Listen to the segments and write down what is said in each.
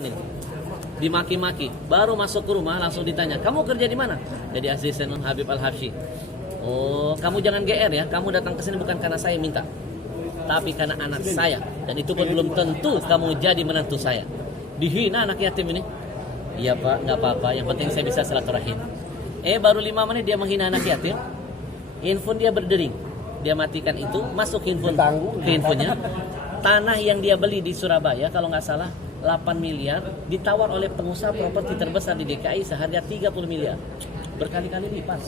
Nih, dimaki-maki, baru masuk ke rumah langsung ditanya, kamu kerja di mana? Jadi asisten Habib Al-Habsyi. Oh, kamu jangan GR ya, kamu datang ke sini bukan karena saya minta, tapi karena anak saya, dan itu pun belum tentu kamu jadi menantu saya. Dihina anak yatim ini. Iya pak, nggak apa-apa, yang penting saya bisa silaturahim. Baru 5 menit dia menghina anak yatim, handphone dia berdering, dia matikan itu, masuk handphone ke handphonenya. Tanah yang dia beli di Surabaya kalau nggak salah 8 miliar ditawar oleh pengusaha properti terbesar di DKI seharga 30 miliar. Berkali-kali lipat.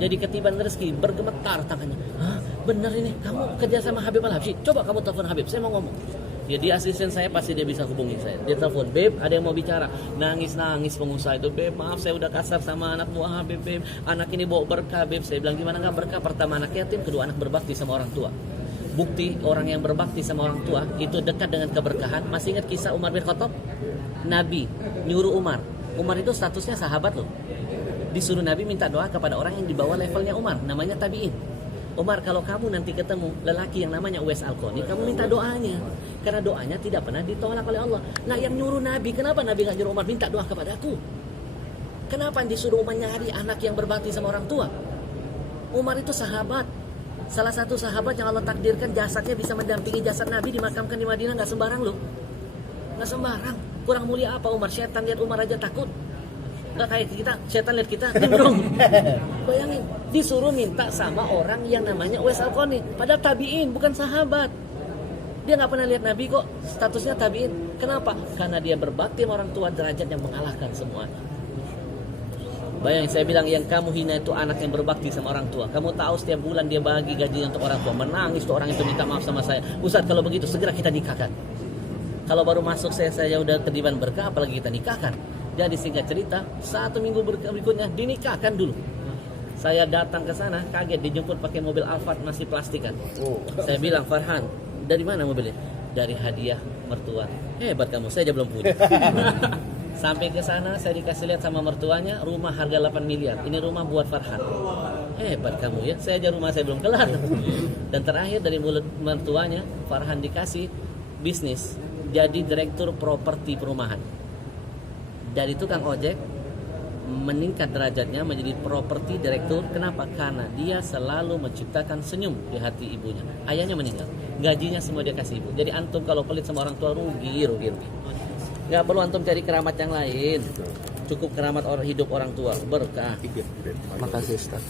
Jadi ketiban rezeki, bergemetar tangannya. Hah, bener ini, kamu kerja sama Habib Al-Habsyi? Coba kamu telepon Habib, saya mau ngomong. Ya dia asisten saya, pasti dia bisa hubungi saya. Dia telepon, Beb, ada yang mau bicara. Nangis-nangis pengusaha itu, Beb, maaf saya udah kasar sama anak buah Habib, Beb. Anak ini bawa berkah, Beb. Saya bilang, gimana gak berkah? Pertama anak yatim, kedua anak berbakti sama orang tua. Bukti orang yang berbakti sama orang tua itu dekat dengan keberkahan. Masih ingat kisah Umar bin Khattab? Nabi nyuruh Umar. Umar itu statusnya sahabat loh. Disuruh Nabi minta doa kepada orang yang di bawah levelnya Umar, namanya tabi'in. Umar, kalau kamu nanti ketemu lelaki yang namanya Uwais Al-Qarni, kamu minta doanya. Karena doanya tidak pernah ditolak oleh Allah. Nah yang nyuruh Nabi, kenapa Nabi gak nyuruh Umar minta doa kepada aku? Kenapa disuruh Umar nyari anak yang berbakti sama orang tua? Umar itu sahabat, salah satu sahabat yang Allah takdirkan jasadnya bisa mendampingi jasad Nabi dimakamkan di Madinah. Gak sembarang loh, gak sembarang. Kurang mulia apa Umar? Setan lihat Umar aja takut. Gak kayak kita, setan lihat kita nimbrung. Bayangin, disuruh minta sama orang yang namanya Uwais Al-Qarni, padahal tabi'in, bukan sahabat. Dia gak pernah lihat Nabi kok, statusnya tabi'in. Kenapa? Karena dia berbakti sama orang tua, derajat yang mengalahkan semuanya. Bayangin, saya bilang yang kamu hina itu anak yang berbakti sama orang tua. Kamu tahu setiap bulan dia bagi gajinya untuk orang tua. Menangis tuh orang itu minta maaf sama saya. Ustaz, kalau begitu segera kita nikahkan. Kalau baru masuk saya udah kediban berkah, apalagi kita nikahkan. Jadi singkat cerita, 1 minggu berikutnya dinikahkan dulu. Saya datang ke sana, kaget dijemput pakai mobil Alphard masih plastikan. Saya bilang, Farhan, dari mana mobilnya? Dari hadiah mertua. Hebat kamu, saya aja belum punya. Sampai ke sana saya dikasih lihat sama mertuanya rumah harga 8 miliar. Ini rumah buat Farhan. Hebat kamu ya. Saya aja rumah saya belum kelar. Dan terakhir dari mulut mertuanya, Farhan dikasih bisnis jadi direktur properti perumahan. Dari tukang ojek meningkat derajatnya menjadi properti direktur. Kenapa? Karena dia selalu menciptakan senyum di hati ibunya. Ayahnya meninggal, gajinya semua dia kasih ibu. Jadi antum kalau pelit sama orang tua rugi. Gak perlu antum cari keramat yang lain. Cukup keramat hidup orang tua, berkah. Makasih Ustaz.